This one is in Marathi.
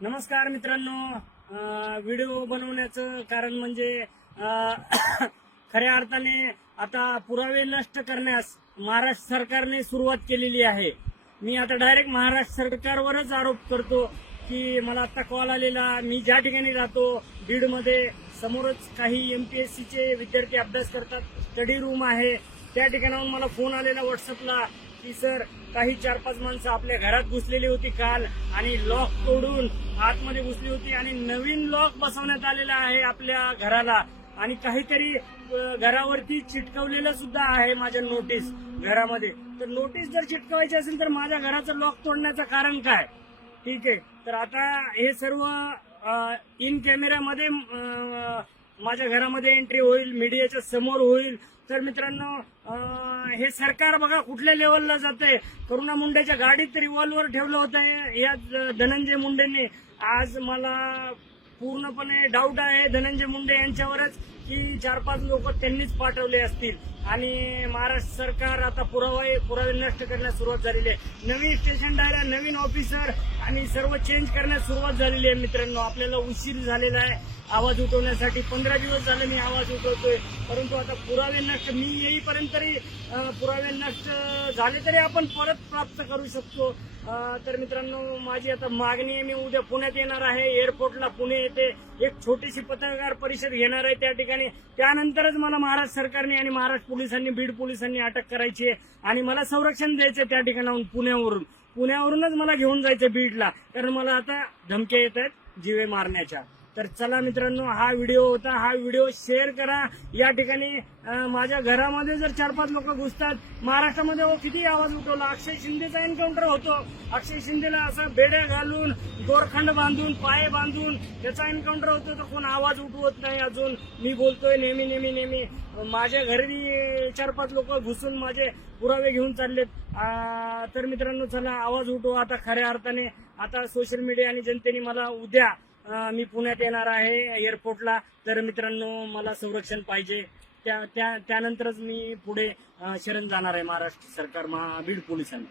नमस्कार मित्रांनो. व्हिडिओ बनवण्याचं कारण म्हणजे खऱ्या अर्थाने आता पुरावे नष्ट करण्यास महाराष्ट्र सरकारने सुरुवात केलेली आहे. मी आता डायरेक्ट महाराष्ट्र सरकारवरच आरोप करतो की मला आता कॉल आलेला. मी ज्या ठिकाणी राहतो बीडमध्ये समोरच काही MPSCचे विद्यार्थी अभ्यास करतात, स्टडी रूम आहे. त्या ठिकाणाहून मला फोन आलेला व्हॉट्सअपला की सर काही 4-5 माणसं आपल्या घरात घुसलेली होती काल आणि लॉक तोडून आतमध्ये घुसली होती आणि नवीन लॉक बसवण्यात आलेला आहे आपल्या घराला आणि काहीतरी घरावरती चिटकवलेलं सुद्धा आहे माझ्या नोटीस घरामध्ये. तर नोटीस जर चिटकवायची असेल तर माझ्या घराचं लॉक तोडण्याचं कारण काय? ठीक आहे, तर आता हे सर्व इन कॅमेऱ्यामध्ये माझ्या घरामध्ये एंट्री होईल, मीडियाच्या समोर होईल. तर मित्रांनो, हे सरकार बघा कुठल्या लेवलला जाते. करुणा मुंडेच्या गाडीत रिव्हॉल्वर ठेवलं होतं या धनंजय मुंडेंनी. आज मला पूर्णपणे डाऊट आहे धनंजय मुंडे यांच्यावरच की 4-5 लोक त्यांनीच पाठवले असतील आणि महाराष्ट्र सरकार आता पुरावे नष्ट करण्यास सुरुवात झालेली आहे. नवीन स्टेशन डायरेक्ट नवीन ऑफिसर आणि सर्व चेंज करण्यास सुरुवात झालेली आहे. मित्रांनो, आपल्याला उशीर झालेला आहे आवाज उठवण्यासाठी. 15 दिवस झाले मी आवाज उठवतोय, परंतु आता पुरावे नष्ट मी येईपर्यंत तरी पुरावे नष्ट झाले तरी आपण परत प्राप्त करू शकतो. तर मित्रांनो, माझी आता मागणी आहे. मी उद्या पुण्यात येणार आहे, एअरपोर्टला पुणे येथे एक छोटीशी पत्रकार परिषद घेणार आहे त्या ठिकाणी. त्यानंतरच मला महाराष्ट्र सरकारने आणि महाराष्ट्र पोलिसांनी, बीड पोलिसांनी अटक करायची आहे आणि मला संरक्षण द्यायचं त्या ठिकाणाहून. पुण्यावरूनच मला घेऊन जायचं बीडला, कारण मला आता धमक्या येत आहेत जीवे मारण्याच्या. तर चला मित्रांनो, हा व्हिडिओ होता. हा व्हिडिओ शेअर करा. या ठिकाणी माझ्या घरामध्ये जर 4-5 लोक घुसतात. महाराष्ट्रामध्ये किती आवाज उठवला. अक्षय शिंदेचा एन्काउंटर होतो. अक्षय शिंदेला असं बेड्या घालून, दोरखंड बांधून, पाय बांधून त्याचा एन्काउंटर होतो, तर कोण आवाज उठवत नाही. अजून मी बोलतोय नेहमी माझ्या घरी 4-5 लोक घुसून माझे पुरावे घेऊन चाललेत. तर मित्रांनो, चला आवाज उठवा आता खऱ्या अर्थाने. आता सोशल मीडिया आणि जनतेने मला उद्या मी पुण्यात येणार आहे एअरपोर्टला. तर मित्रांनो, मला संरक्षण पाहिजे. त्यानंतरच मी पुढे शरण जाणार आहे महाराष्ट्र सरकार, बीड पोलिसांनी.